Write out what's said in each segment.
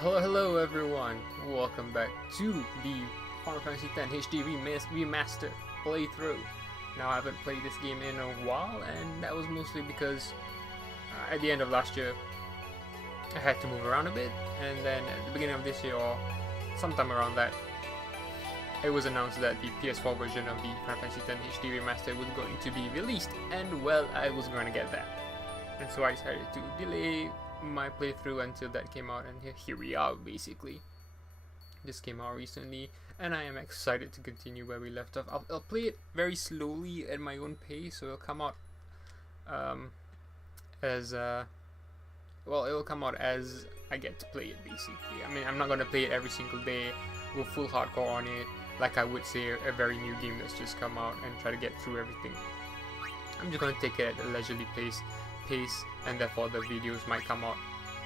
Hello everyone, welcome back to the Final Fantasy X HD Remaster playthrough. Now I haven't played this game in a while, and that was mostly because at the end of last year I had to move around a bit, and then at the beginning of this year, or sometime around that, it was announced that the PS4 version of the Final Fantasy X HD Remaster was going to be released, and well, I was going to get that. And so I decided to delay my playthrough until that came out, and here we are basically. This came out recently and I am excited to continue where we left off. I'll play it very slowly at my own pace, so it'll come out it'll come out as I get to play it basically. I mean, I'm not gonna play it every single day, go full hardcore on it like I would say a very new game that's just come out and try to get through everything. I'm just gonna take it at a leisurely pace, and therefore the videos might come out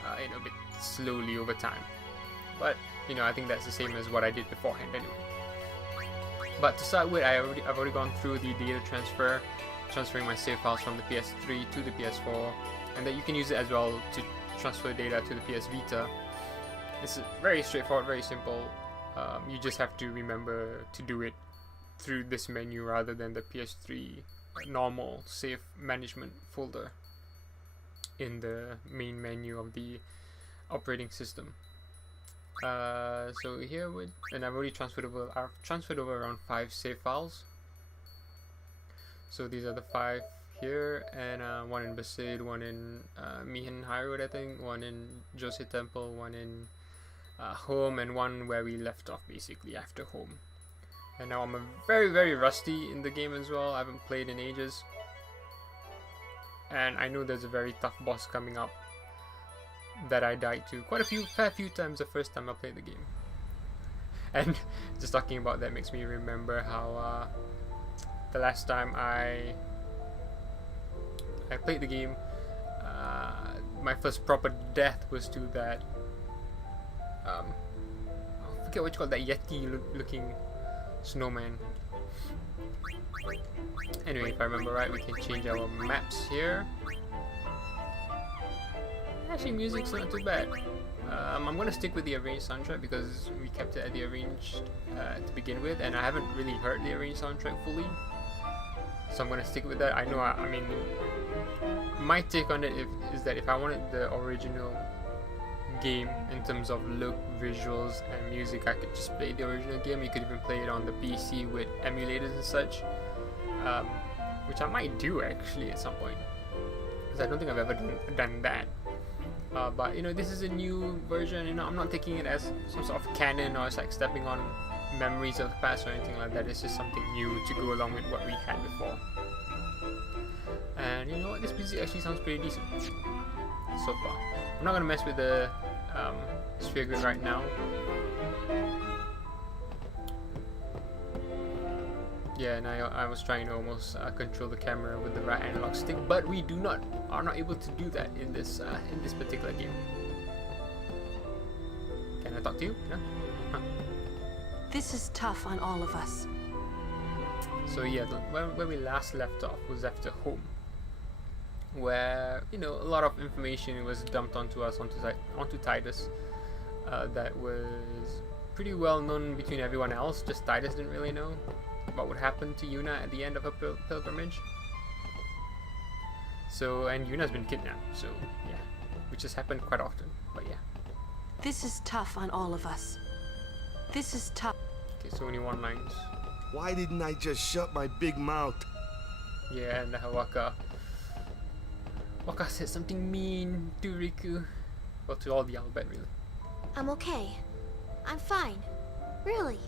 a bit slowly over time. But you know, I think that's the same as what I did beforehand anyway. But to start with, I've already gone through the data transferring my save files from the PS3 to the PS4, and that you can use it as well to transfer data to the PS Vita. It's very straightforward, very simple. You just have to remember to do it through this menu rather than the PS3 normal save management folder in the main menu of the operating system. So here and I've already transferred over around 5 save files. So these are the 5 here, and one in Besaid, one in Mihin High Road, I think, one in Jose Temple, one in Home, and one where we left off basically after Home. And now I'm very rusty in the game as well. I haven't played in ages, and I know there's a very tough boss coming up that I died to quite a fair few times the first time I played the game. And just talking about that makes me remember how the last time I played the game, my first proper death was to that I forget what you call that Yeti looking snowman. Anyway, if I remember right, we can change our maps here. Actually, music's not too bad. I'm gonna stick with the arranged soundtrack because we kept it at the arranged to begin with, and I haven't really heard the arranged soundtrack fully, so I'm gonna stick with that. I know, I mean, my take on it is that if I wanted the original game in terms of look, visuals, and music, I could just play the original game. You could even play it on the PC with emulators and such, which I might do actually at some point, because I don't think I've ever done that. But you know, this is a new version. You know, I'm not taking it as some sort of canon or it's like stepping on memories of the past or anything like that. It's just something new to go along with what we had before. And you know what, this music actually sounds pretty decent so far. I'm not gonna mess with the sphere grid right now. Yeah, and I was trying to almost control the camera with the right analog stick, but we are not able to do that in this particular game. Can I talk to you? No? Huh. This is tough on all of us. So yeah, where we last left off was after Home, where you know a lot of information was dumped onto us onto Titus that was pretty well known between everyone else. Just Titus didn't really know about what happened to Yuna at the end of her pilgrimage. So, and Yuna's been kidnapped, so yeah, which has happened quite often, but yeah. This is tough on all of us. This is tough. Okay, so only 1 lines. Why didn't I just shut my big mouth? Yeah, and Waka said something mean to Riku. Well, to all the alphabet really. I'm okay. I'm fine. Really.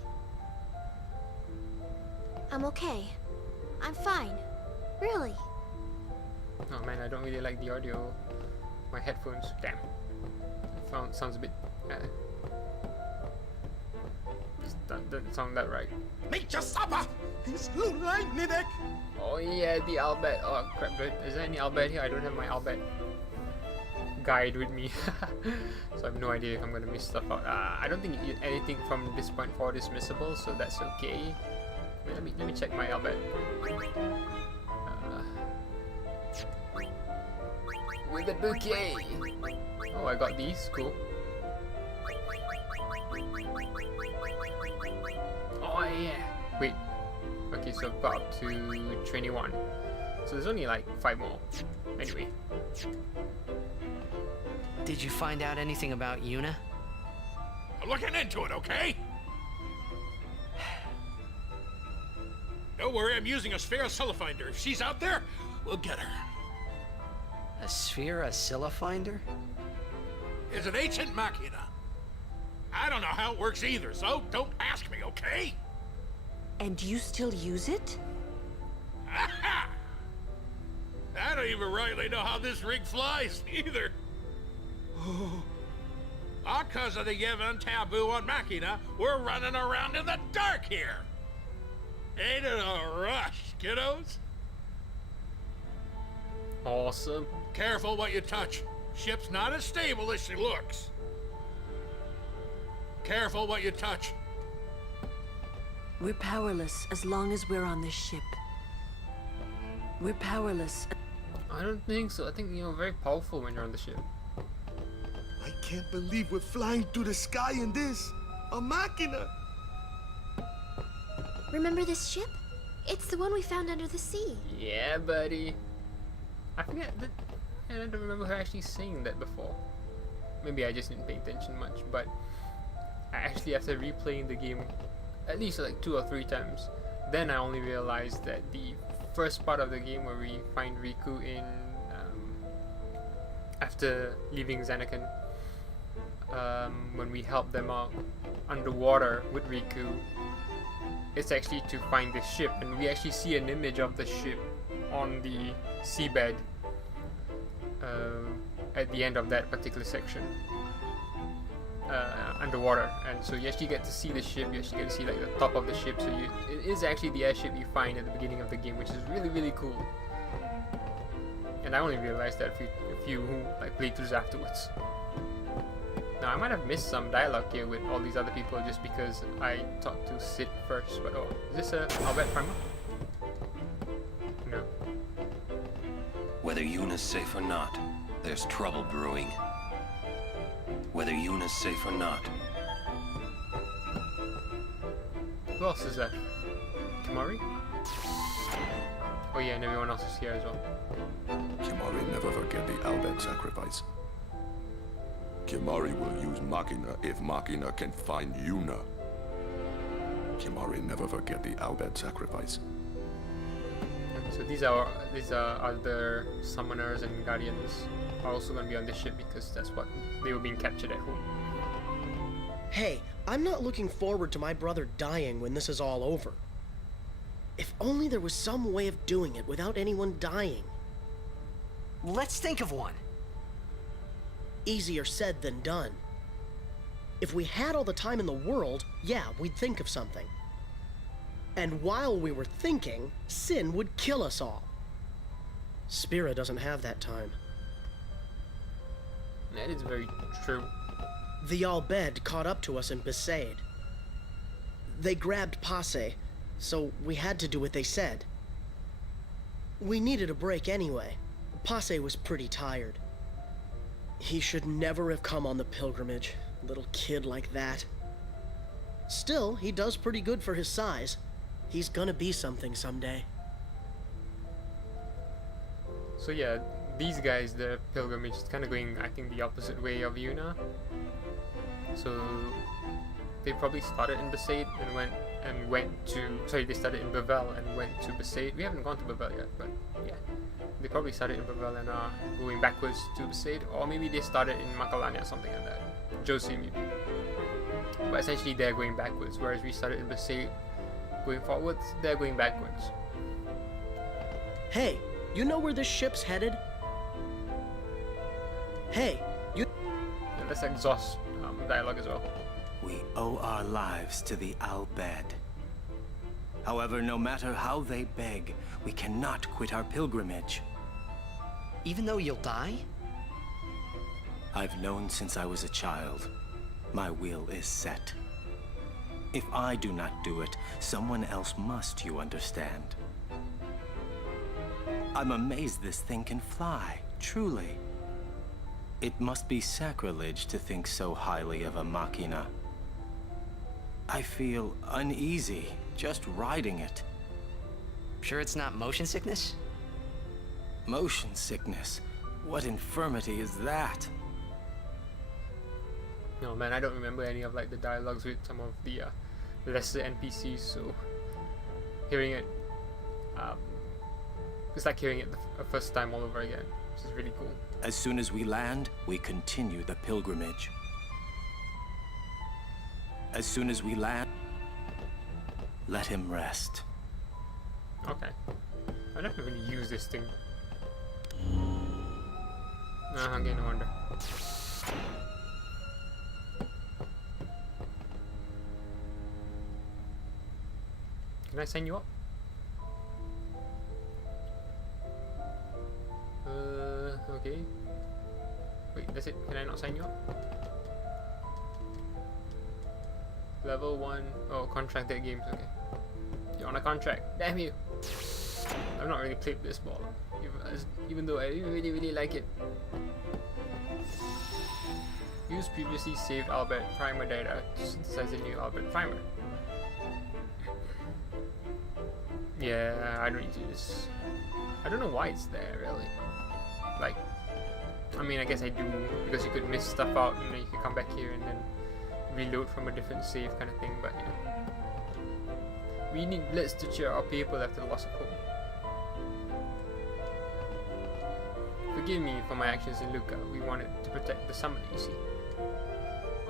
I'm okay. I'm fine. Really. Oh man, I don't really like the audio. My headphones, damn. Sounds a bit. Doesn't sound that right. Make your supper! It's late, Oh yeah, the Albert. Oh crap, is there any Albert here? I don't have my Albert guide with me. So I have no idea if I'm gonna miss stuff out. I don't think anything from this point forward is missable, so that's okay. Wait, let me check my Albert. With a bouquet! Oh, I got these, cool. Wait. Okay, so I've got up to 21. So there's only like 5 more. Anyway. Did you find out anything about Yuna? I'm looking into it, okay? Don't worry, I'm using a sphere oscillifinder. If she's out there, we'll get her. A sphere oscillifinder? It's an ancient machina. I don't know how it works either, so don't ask me, okay? And you still use it? Aha! I don't even rightly know how this rig flies, either. All cause of the given taboo on machina, we're running around in the dark here. Ain't it a rush, kiddos? Awesome. Careful what you touch. Ship's not as stable as she looks. Careful what you touch. We're powerless as long as we're on this ship. We're powerless. I don't think so. I think you're very powerful when you're on the ship. I can't believe we're flying through the sky in this. A machina. Remember this ship? It's the one we found under the sea. Yeah, buddy. I forget that. I don't remember her actually saying that before. Maybe I just didn't pay attention much, but I actually, after replaying the game at least like 2 or 3 times, then I only realized that the first part of the game where we find Riku in after leaving Xanakan, when we help them out underwater with Riku, it's actually to find the ship, and we actually see an image of the ship on the seabed at the end of that particular section underwater. And so you actually get to see the ship, you actually get to see like the top of the ship, so it is actually the airship you find at the beginning of the game, which is really, really cool. And I only realized that a few like playthroughs afterwards. Now I might have missed some dialogue here with all these other people just because I talked to Sid first, but oh, is this a Albert primer? No. Whether Yuna's safe or not, there's trouble brewing. Whether Yuna's safe or not. Who else is that? Kimari? Oh yeah, and everyone else is here as well. Kimari never forget the Albert sacrifice. Kimari will use Machina if Machina can find Yuna. Kimari never forget the Albert sacrifice. So these are other summoners and guardians are also going to be on this ship because that's what they were being captured at home. Hey, I'm not looking forward to my brother dying when this is all over. If only there was some way of doing it without anyone dying. Let's think of one. Easier said than done. If we had all the time in the world, yeah, we'd think of something. And while we were thinking, Sin would kill us all. Spira doesn't have that time. That is very true. The Al-Bed caught up to us in Besaid. They grabbed Passe, so we had to do what they said. We needed a break anyway. Passe was pretty tired. He should never have come on the pilgrimage, little kid like that. Still, he does pretty good for his size. He's gonna be something someday. So yeah, these guys, the pilgrimage, is kind of going, I think, the opposite way of Yuna. So they probably started in Besaid and went to, sorry, they started in Bevel and went to Besaid. We haven't gone to Bevel yet, but yeah. They probably started in Bevel and are going backwards to Besaid, or maybe they started in Makalania or something like that. Josie maybe. But essentially they're going backwards, whereas we started in Besaid going forwards, they're going backwards. Hey, you know where this ship's headed? Hey, you... Yeah, let's exhaust dialogue as well. We owe our lives to the Al-Bed. However, no matter how they beg, we cannot quit our pilgrimage. Even though you'll die? I've known since I was a child. My will is set. If I do not do it, someone else must, you understand. I'm amazed this thing can fly, truly. It must be sacrilege to think so highly of a machina. I feel uneasy just riding it. Sure it's not motion sickness? Motion sickness? What infirmity is that? No man, I don't remember any of like the dialogues with some of the lesser NPCs, so hearing it, it's like hearing it the first time all over again, which is really cool. As soon as we land, we continue the pilgrimage. As soon as we land, let him rest. Okay. I never really use this thing. Okay, no wonder. Can I sign you up? Okay. Wait, that's it. Can I not sign you up? Level 1. Oh, contracted games. Okay. You're on a contract. Damn you. I've not really played this ball, even though I really like it. Use previously saved Albert primer data to synthesize a new Albert primer. Yeah, I don't need to do this. I don't know why it's there really. Like, I mean, I guess I do, because you could miss stuff out and then you could come back here and then reload from a different save kind of thing, but yeah. We need Blitz to cheer our people after the loss of hope. Forgive me for my actions in Luca. We wanted to protect the summit, you see.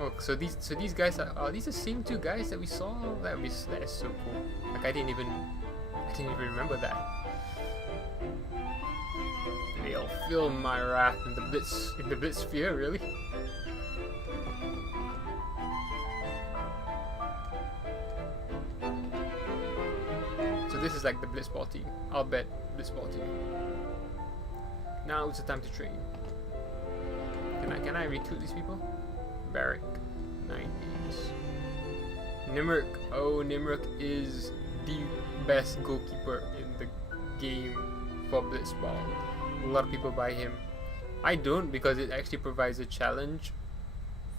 Oh, so these guys are these the same two guys that we saw? That is so cool. Like I didn't even remember that. They'll feel my wrath in the Blitz sphere, really? So this is like the Blitzball team. I'll bet Blitzball team. Now it's the time to train. Can I recruit these people? Barrack, 90s. Nimrok. Oh, Nimrok is the best goalkeeper in the game for Blitzball. A lot of people buy him. I don't, because it actually provides a challenge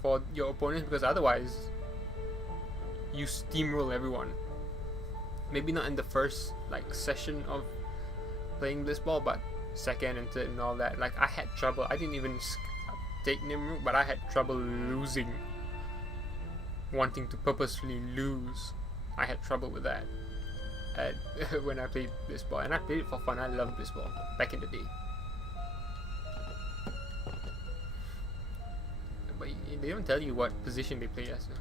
for your opponents, because otherwise you steamroll everyone. Maybe not in the first like session of playing Blitzball, but second and third and all that. Like I had trouble. I didn't even take Nimrok, but I had trouble losing. Wanting to purposefully lose. I had trouble with that when I played Blitzball, and I played it for fun. I loved Blitzball back in the day. But they don't tell you what position they play as. So.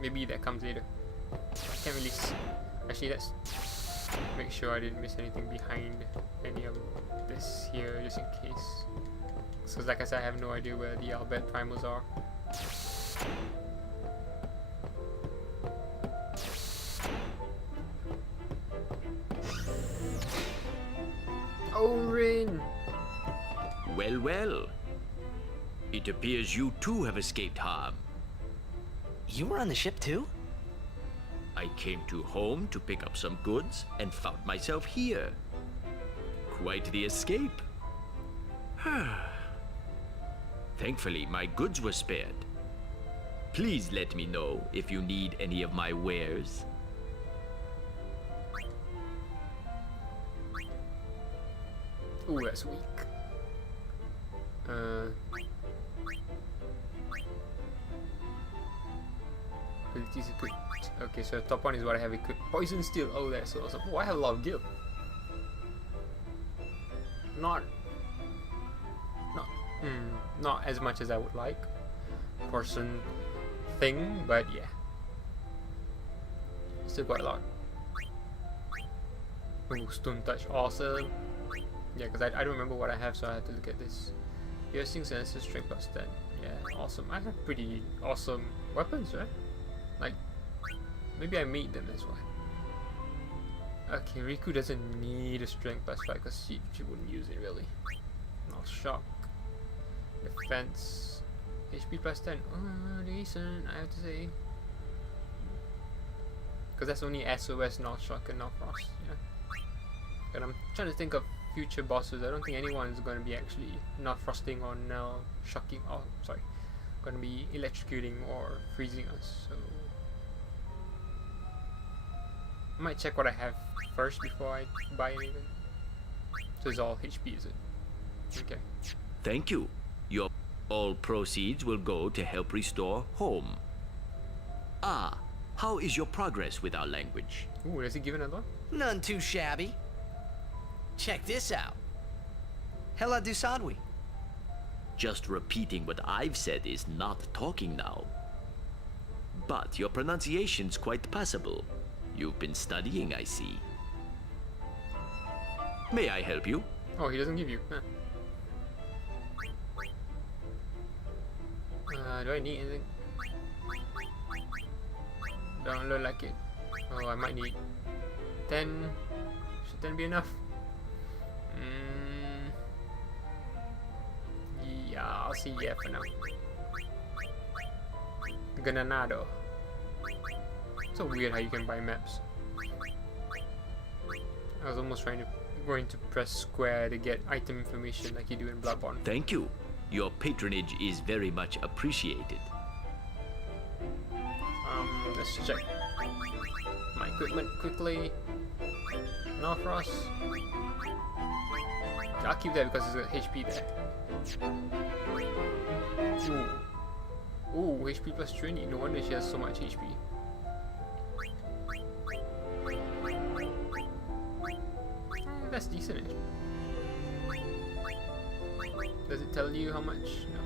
Maybe that comes later. I can't really see. Actually, let's make sure I didn't miss anything behind any of this here, just in case. So like I said, I have no idea where the Albert primals are. Orin! Well, well. It appears you too have escaped harm. You were on the ship too? I came to home to pick up some goods and found myself here. Quite the escape. Thankfully, my goods were spared. Please let me know if you need any of my wares. Ooh, that's weak. Abilities equipped. Okay, so top one is what I have equipped. Poison Steel. Oh, that's awesome. Oh, I have a lot of gil. Not as much as I would like. Person thing, but yeah. Still quite a lot. Ooh, Stone Touch. Awesome. Yeah, because I don't remember what I have, so I had to look at this. Piercing Sensor, Strength plus 10. Yeah, awesome. I have pretty awesome weapons, right? Like, maybe I made them, that's why. Okay, Riku doesn't need a Strength plus 5 because she wouldn't use it really. No shock. Defense. HP plus 10. Decent, I have to say. Because that's only SOS, not shock, and not frost. Yeah. But I'm trying to think of future bosses. I don't think anyone is going to be actually not frosting or now shocking. Oh, sorry. Going to be electrocuting or freezing us. So I might check what I have first before I buy anything. So it's all HP, is it? Okay. Thank you. Your all proceeds will go to help restore home. Ah, how is your progress with our language? Ooh, does he give another one? None too shabby. Check this out. Hela du Sadwi. Just repeating what I've said is not talking now. But your pronunciation's quite passable. You've been studying, I see. May I help you? Oh, he doesn't give you. Huh. Do I need anything? Don't look like it. Oh, I might need 10. Should 10 be enough? Yeah, I'll see yeah for now. Gananado. So weird how you can buy maps. I was almost going to press square to get item information like you do in Bloodborne. Thank you. Your patronage is very much appreciated. Let's check my equipment quickly. No frost. I'll keep that because there's a HP there. Ooh, HP plus 20. No wonder she has so much HP. That's decent. Does it tell you how much? No.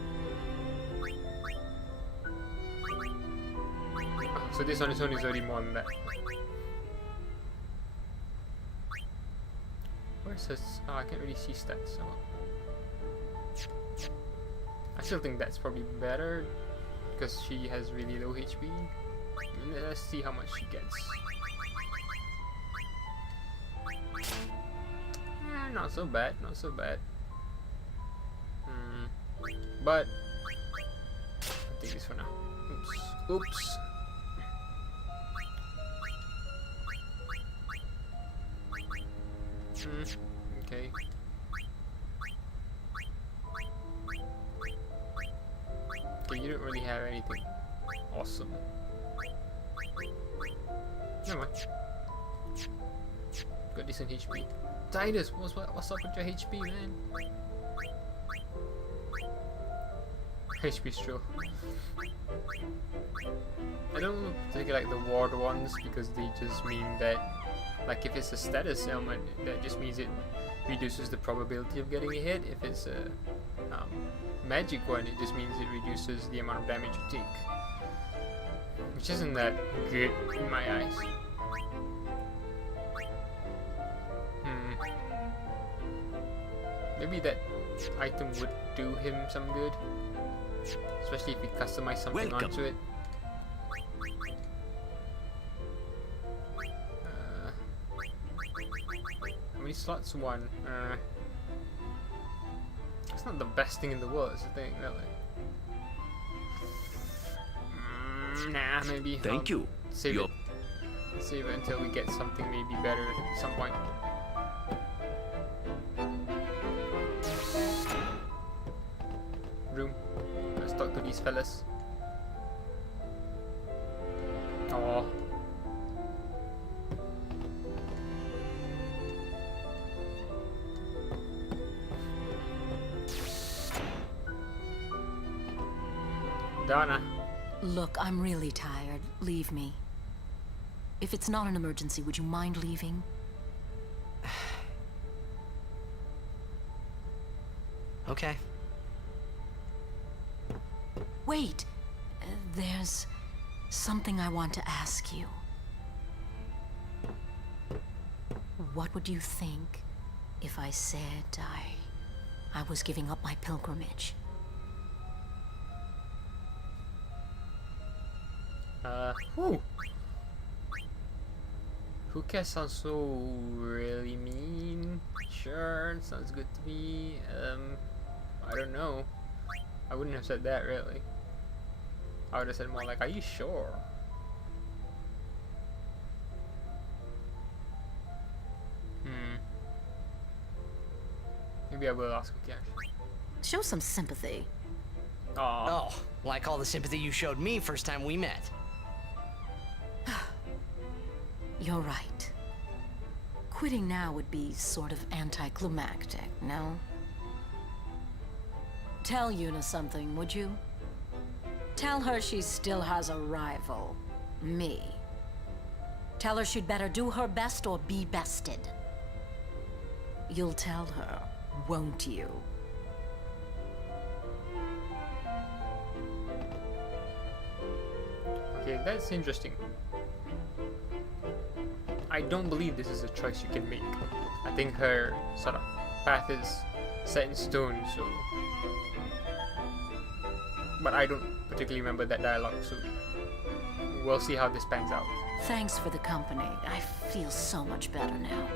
Oh, so this on its own is already more than that. Where's this? Oh, I can't really see stats. So I still think that's probably better because she has really low HP. Let's see how much she gets. Not so bad, not so bad. But I'll take this for now. Oops. Okay. Okay, you don't really have anything awesome. Never mind. Got decent HP. Titus, what's up with your HP, man? HP's true. I don't particularly like the ward ones because they just mean that, like, if it's a status ailment, that just means it reduces the probability of getting a hit. If it's a magic one, it just means it reduces the amount of damage you take, which isn't that good in my eyes. Maybe that item would do him some good, especially if we customize something onto it. How many slots? One. It's not the best thing in the world, is the thing, really. Nah, maybe. Thank you. Save it. Save it until we get something maybe better at some point. Room. Let's talk to these fellas. Oh. Donna. Look, I'm really tired. Leave me. If it's not an emergency, would you mind leaving? Okay. Wait. There's something I want to ask you. What would you think if I said I was giving up my pilgrimage? Who cares sounds so really mean. Sure, sounds good to me. I don't know. I wouldn't have said that really. I would have said more like, are you sure? Maybe I will ask again. Show some sympathy. Aww. Oh, like all the sympathy you showed me first time we met. You're right. Quitting now would be sort of anticlimactic, no? Tell Yuna something, would you? Tell her she still has a rival. Me. Tell her she'd better do her best or be bested. You'll tell her, won't you? Okay, that's interesting. I don't believe this is a choice you can make. I think her sort of path is set in stone, so... But I don't particularly remember that dialogue, so... We'll see how this pans out. Thanks for the company. I feel so much better now.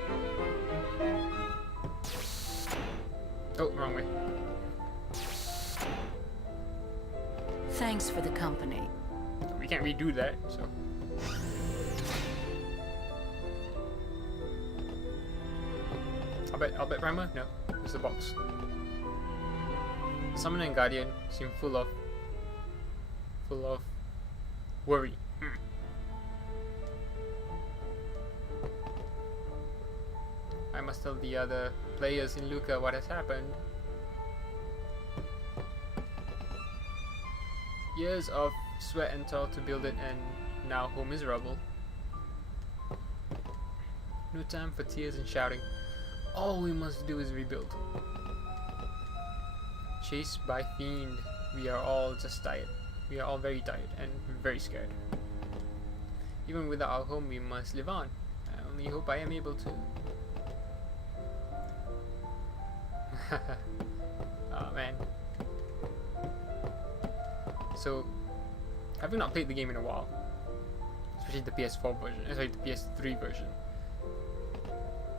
Oh, wrong way. Thanks for the company. We can't redo that, so... I'll bet Primer? No, it's the box. Summoner and Guardian seem full of worry. I must tell the other players in Luca what has happened. Years of sweat and toil to build it, and now home is rubble. No time for tears and shouting. All we must do is rebuild. Chased by fiend, we are all just tired. We are all very tired and very scared. Even without our home, we must live on. I only hope I am able to. Oh man. So, having not played the game in a while, especially the PS4 version, sorry, the PS3 version.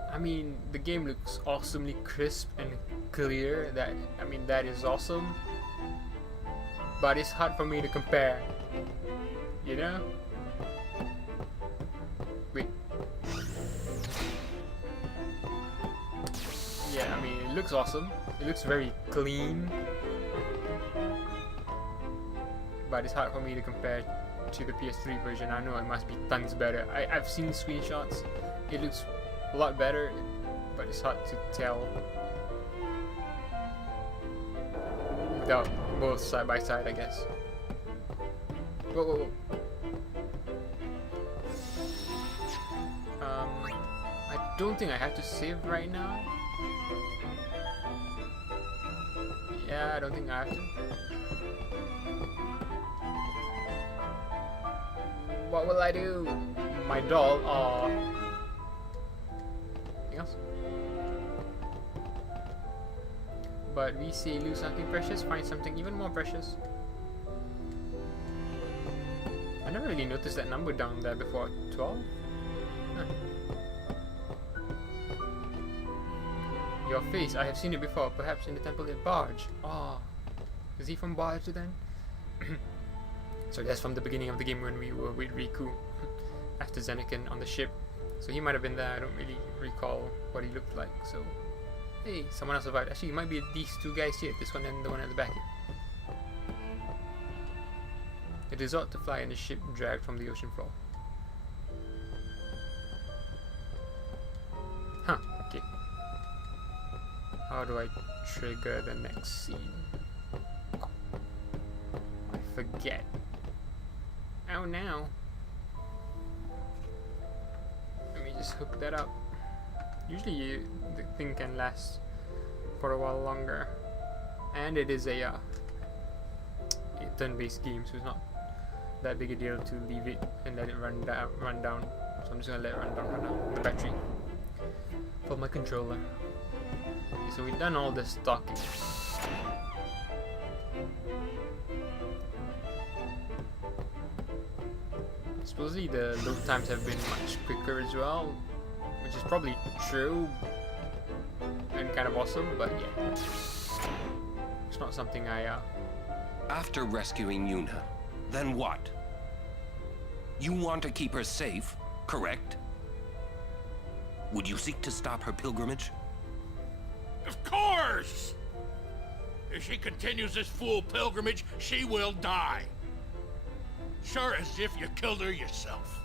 I mean, the game looks awesomely crisp and clear. That is awesome. But it's hard for me to compare. You know? Wait. Yeah, I mean, it looks awesome. It looks very clean. But it's hard for me to compare to the PS3 version. I know it must be tons better. I've seen screenshots. It looks a lot better, but it's hard to tell without both side by side, I guess. Whoa, whoa, whoa. I don't think I have to save right now. Yeah, I don't think I have to. What will I do? My doll. Aww. Anything else? But we say lose something precious, find something even more precious. I never really noticed that number down there before. 12? Huh. Your face, I have seen it before, perhaps in the temple at Barge. Oh, is he from Barge then? So that's from the beginning of the game when we were with Riku after Zenikin on the ship. So he might have been there. I don't really recall what he looked like. So, hey, someone else survived. Actually, it might be these two guys here. This one and the one at the back here. It is odd to fly in a ship dragged from the ocean floor. Huh, okay. How do I trigger the next scene? I forget. Oh, now. Let me just hook that up. Usually the thing can last for a while longer. And it is a turn-based game, so it's not that big a deal to leave it and let it run down. So I'm just gonna let it run down the battery for my controller. Okay, so we've done all this talking. Supposedly the load times have been much quicker as well, which is probably true and kind of awesome, but yeah, it's not something I After rescuing Yuna, then what? You want to keep her safe, correct? Would you seek to stop her pilgrimage? Of course! If she continues this fool pilgrimage, she will die. Sure as if you killed her yourself.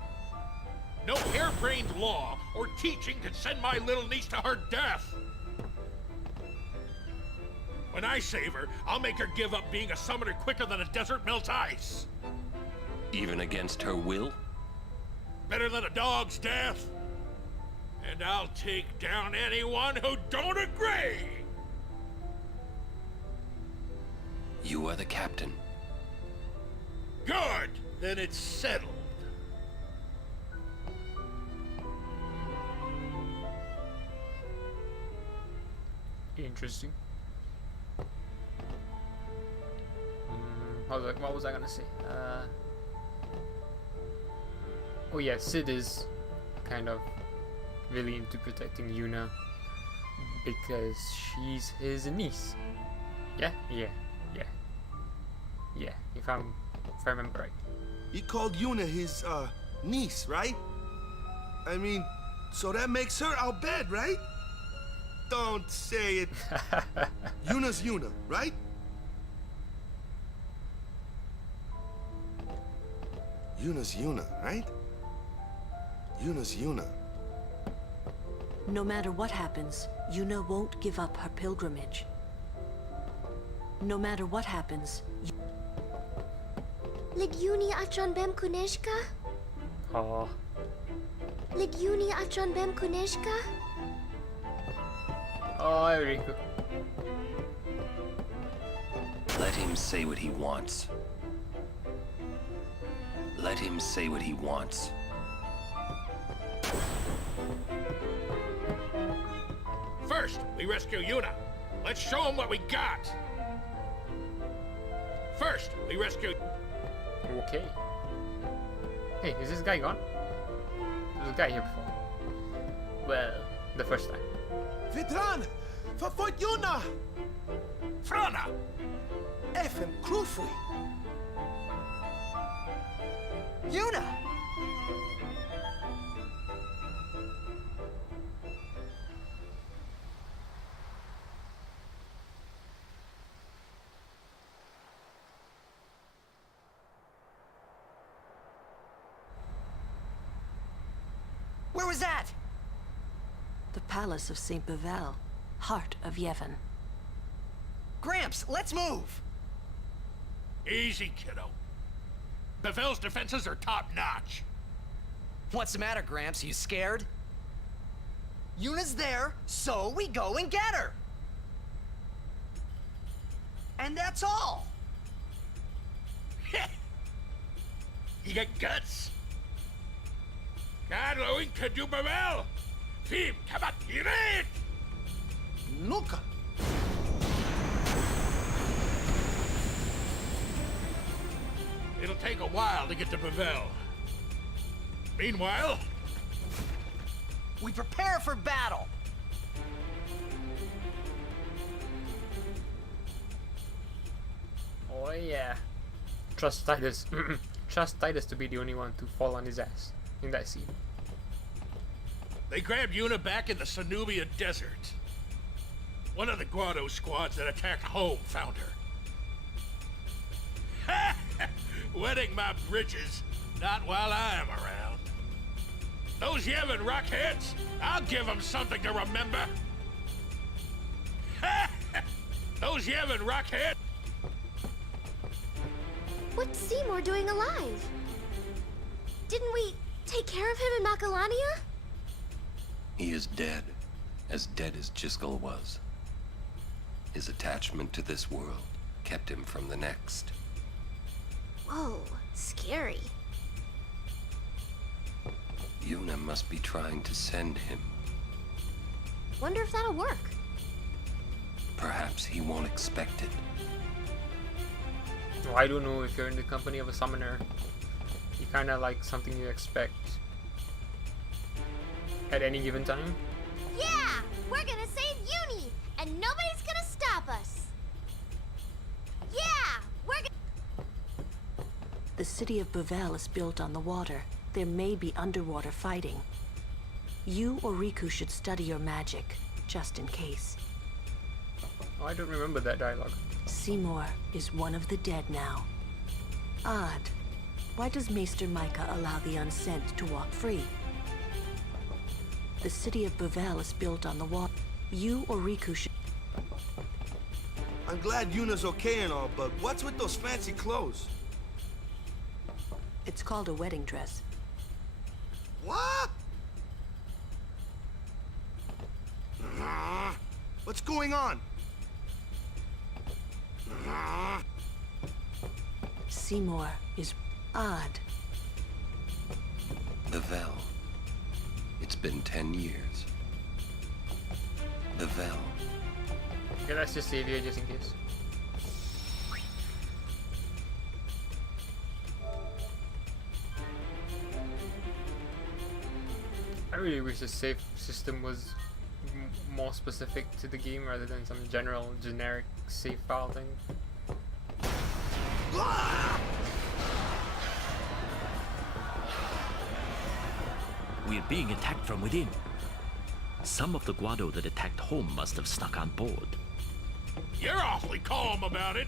No harebrained law or teaching can send my little niece to her death. When I save her, I'll make her give up being a summoner quicker than a desert melts ice. Even against her will? Better than a dog's death. And I'll take down anyone who don't agree. You are the captain. Good. Then it's settled. Interesting. What was I gonna say? Oh yeah, Sid is kind of really into protecting Yuna because she's his niece. Yeah. If I remember right. He called Yuna his, niece, right? I mean, so that makes her our bed, right? Don't say it. Yuna's Yuna, right? Yuna's Yuna, right? Yuna's Yuna. No matter what happens, Yuna won't give up her pilgrimage. No matter what happens, Ligyuni atron bem kuneshka? Oh. Ligyuni atron bem kuneshka? Oh, Riku. Let him say what he wants. Let him say what he wants. First, we rescue Yuna. Let's show him what we got. First, we rescue... Okay. Hey, is this guy gone? There was a guy here before. Well, the first time. Vedran! Verfolgt Yuna! Frana! Effem Krufui! Yuna! Where was that? the palace of St. Bevel, heart of Yevon. Gramps, let's move! Easy, kiddo. Bevel's defenses are top-notch. What's the matter, Gramps? You scared? Yuna's there, so we go and get her! And that's all! You got guts? Carlo could do Bevel! Team, come on, get it! Nunca! It'll take a while to get to Bevel. Meanwhile, we prepare for battle! Oh yeah. Trust Titus. Trust Titus to be the only one to fall on his ass in that scene. they grabbed Yuna back in the Sanubia desert. One of the Guado squads that attacked home found her. Wetting my bridges, not while I'm around. Those Yevon rockheads, I'll give them something to remember. Those Yevon rockheads. What's Seymour doing alive? Didn't we take care of him in Macalania? He is dead as Jiskel was. His attachment to this world kept him from the next. Whoa, scary. Yuna must be trying to send him. Wonder if that'll work. Perhaps he won't expect it. Well, I don't know, if you're in the company of a summoner, you kinda like something you expect at any given time. Yeah! We're gonna save Uni! And nobody's gonna stop us! Yeah! We're gonna... The city of Bevel is built on the water. There may be underwater fighting. You or Riku should study your magic, just in case. Oh, I don't remember that dialogue. Seymour is one of the dead now. Odd. Why does Maester Micah allow the unsent to walk free? The city of Bavel is built on the water. You or Riku should... I'm glad Yuna's okay and all, but what's with those fancy clothes? It's called a wedding dress. What? What's going on? Seymour is odd. Bavel. It's been 10 years. Bavel. Okay, let's just save here just in case. I really wish the save system was more specific to the game rather than some generic save file thing. We're being attacked from within. Some of the Guado that attacked home must have snuck on board. You're awfully calm about it.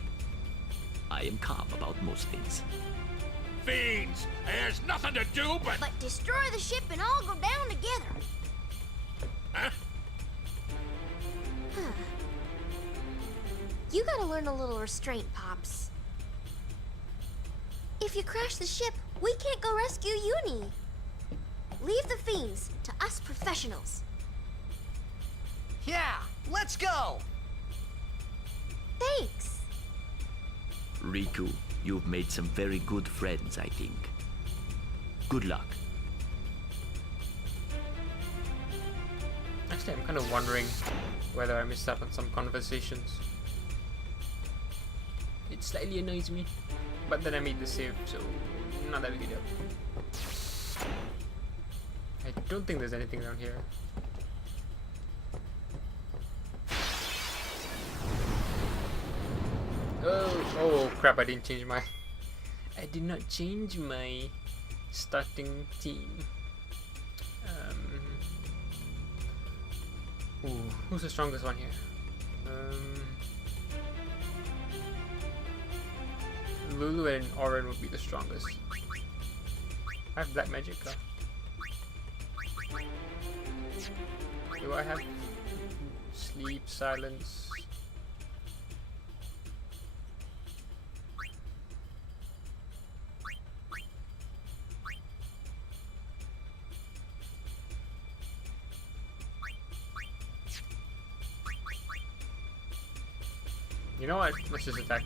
I am calm about most things. Fiends! There's nothing to do but... But destroy the ship and all go down together. Huh? You gotta learn a little restraint, Pops. If you crash the ship, we can't go rescue Uni. Leave the fiends to us professionals. Yeah, let's go! Thanks. Riku, you've made some very good friends, I think. Good luck. Actually, I'm kind of wondering whether I missed out on some conversations. It slightly annoys me, but then I made the save, so not that big a deal. I don't think there's anything down here. Oh crap, I didn't change my... I did not change my starting team. Ooh, who's the strongest one here? Lulu and Oren would be the strongest. I have black magic. Do I have sleep, silence? You know what? Let's just attack.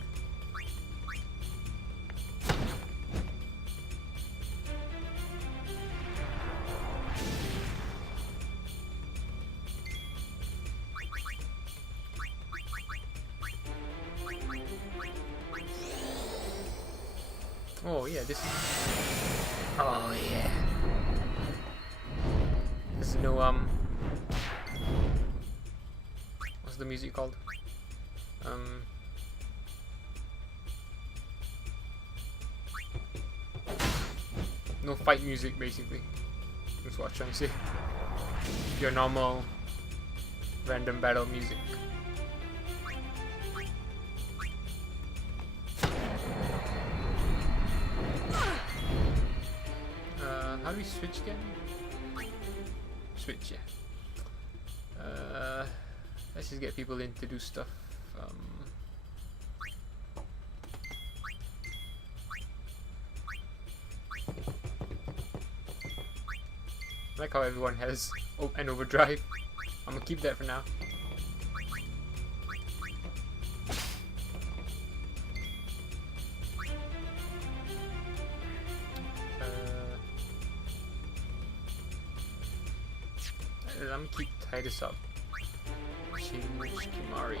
Oh yeah, this. Oh yeah. There's no what's the music called? No fight music, basically. That's what I'm trying to say. Your normal random battle music. How do we switch again? Switch, yeah. Let's just get people in to do stuff. I like how everyone has an overdrive. I'm gonna keep that for now. I'm gonna keep Titus up. Change Kimari.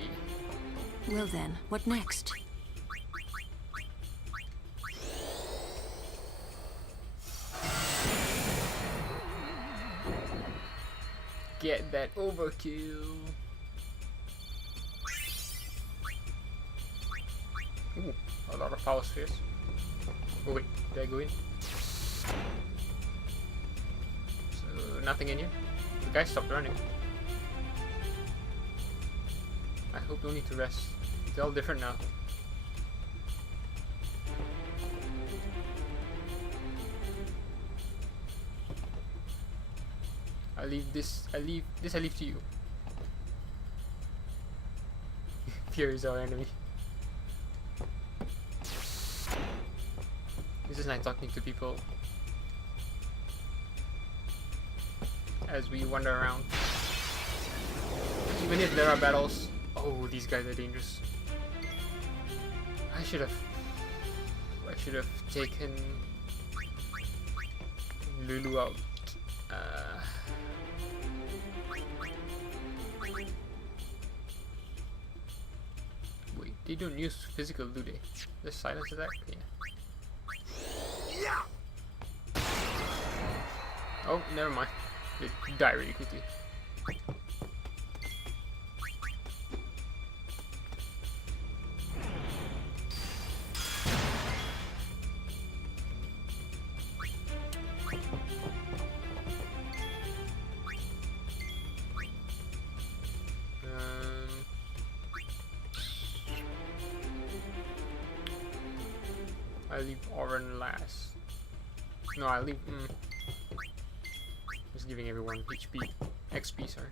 Well then, what next? Get that overkill. Ooh, a lot of power spheres. Oh wait, did I go in? So nothing in here. The guy stopped running. I hope don't need to rest. It's all different now. I leave this to you. Fear is our enemy. This is nice talking to people as we wander around. Even if there are battles. Oh, these guys are dangerous. I should have taken Lulu out. Wait, they don't use physical, do they? The silence attack? Yeah. Oh, never mind. They die really quickly. I leave Oren last. No, I leave. Just giving everyone HP, XP, sorry.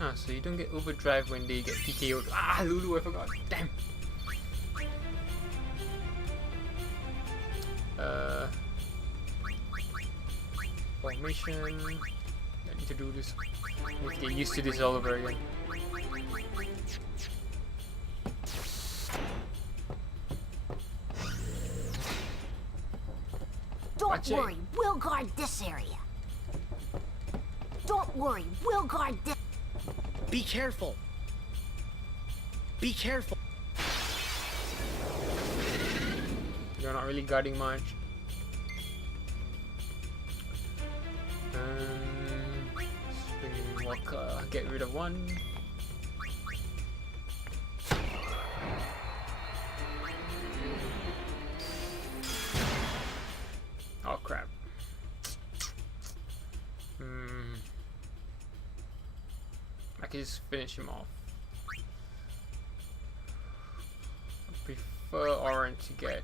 Ah, so you don't get overdrive when they get PKO'd. Ah, Lulu, I forgot. Damn. Formation. I need to do this. I need to get used to this all over again. Don't worry, we'll guard this area. Don't worry, we'll guard this. Be careful. Be careful. You're not really guarding much. Springing Walker, get rid of one. Oh crap. I can just finish him off. I prefer Orange to get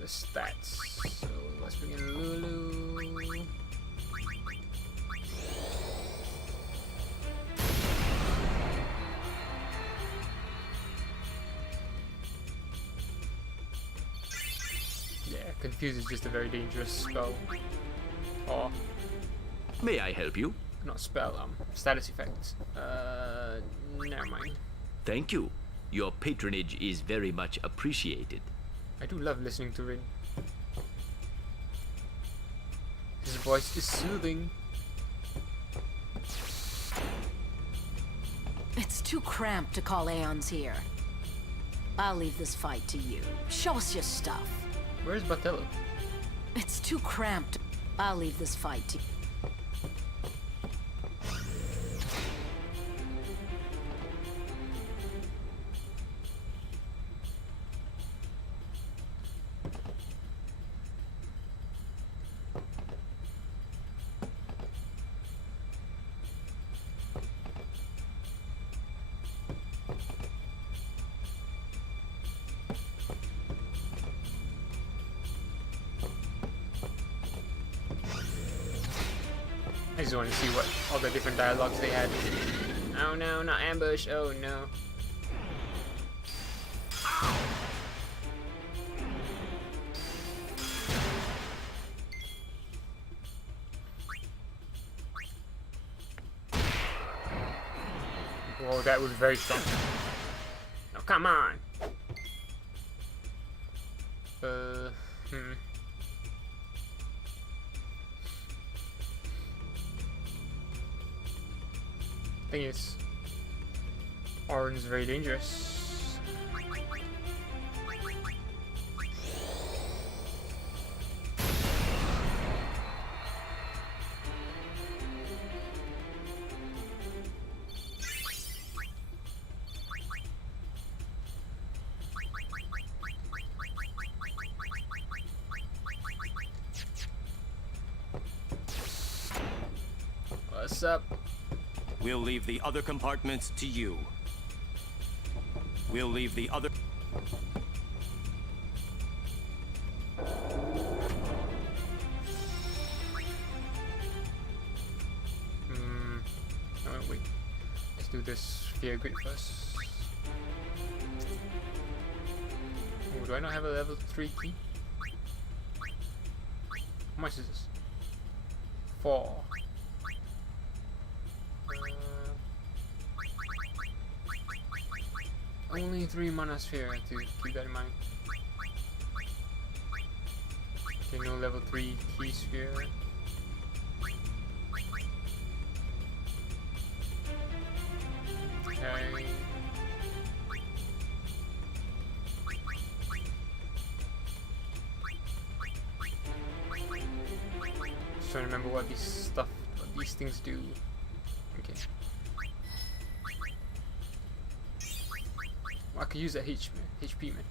the stats. So let's bring in Lulu. Yeah, Confuse is just a very dangerous spell. Or may I help you? Not spell, status effects. Never mind. Thank you. Your patronage is very much appreciated. I do love listening to Rin. His voice is soothing. It's too cramped to call Aeons here. I'll leave this fight to you. Show us your stuff. Where's Batello? It's too cramped. I'll leave this fight to you. I just want to see what all the different dialogues they had. Oh no, not ambush. Oh no. Whoa, that was very strong. No, come on. Thing is, Orange is very dangerous. What's up? We'll leave the other compartments to you. We'll leave the other... Oh, wait. Let's do this sphere grid first. Oh, do I not have a level 3 key? How much is this? 4. Only 3 mana sphere, to keep that in mind. Okay, no level 3 key sphere. Okay. Just trying to remember what these things do. Okay. I could use that HP, man.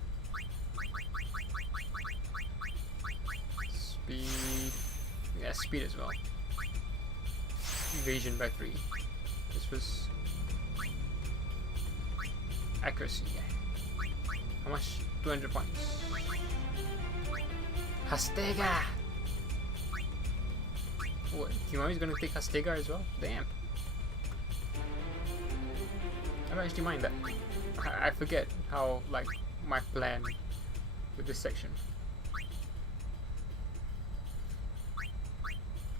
Speed. Yeah, speed as well. Evasion by 3. This was accuracy. Yeah. How much? 200 points. Hastega! What? Kimari's gonna take Hastega as well? Damn. I don't actually mind that. I forget how, like, my plan with this section.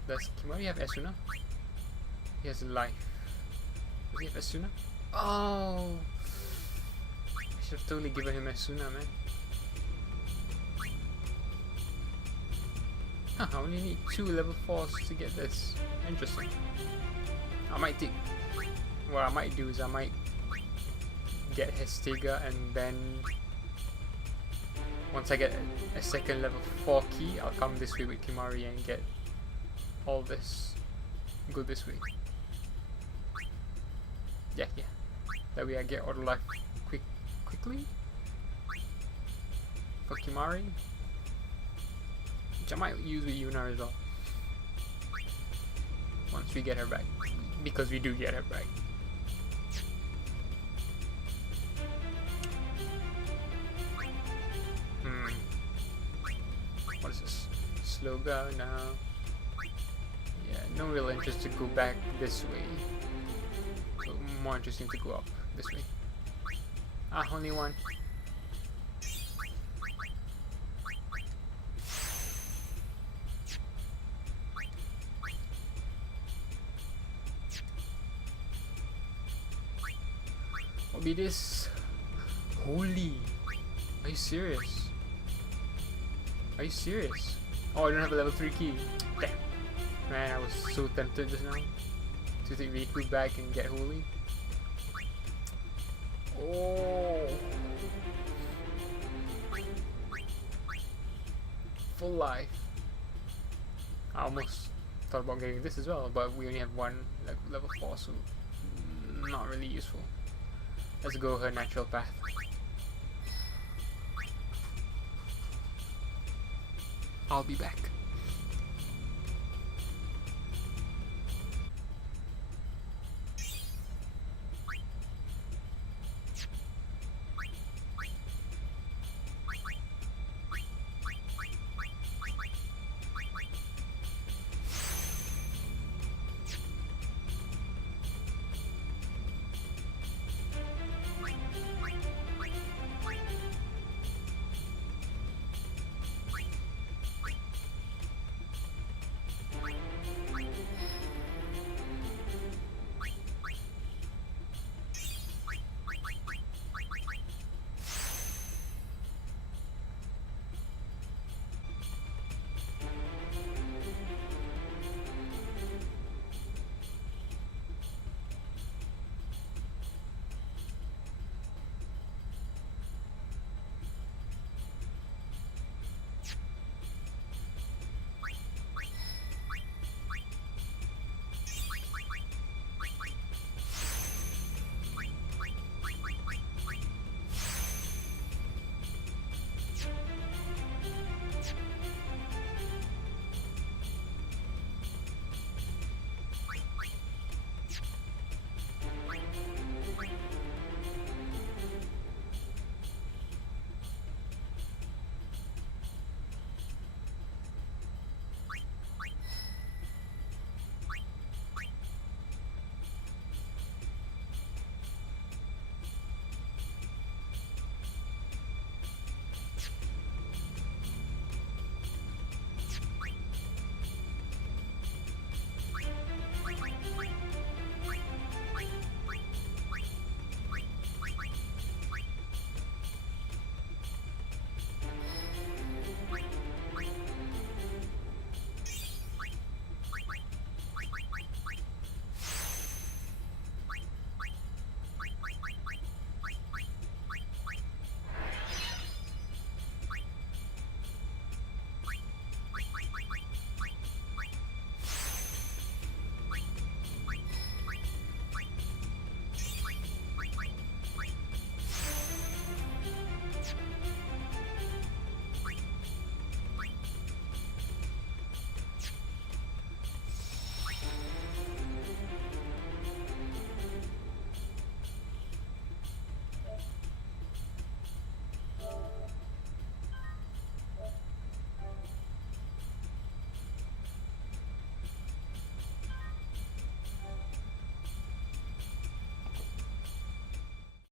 Does Kimari have Asuna? He has life. Does he have Asuna? Oh! I should have totally given him Asuna, man. Huh, I only need 2 level 4s to get this. Interesting. I might take... What I might do is I might get Hastega, and then once I get a second level 4 key, I'll come this way with Kimari and get all this. Go this way. Yeah. That way I get auto life quickly for Kimari, which I might use with Yuna as well once we get her back, because we do get her back. What is this? Slow go now. Yeah, no real interest to go back this way. So more interesting to go up this way. Ah, only one. What be this? Holy! Are you serious? Are you serious? Oh, I don't have a level 3 key. Damn. Man, I was so tempted just now to take Riku back and get Holy. Oh. Full life. I almost thought about getting this as well, but we only have one like level 4, so not really useful. Let's go her natural path. I'll be back.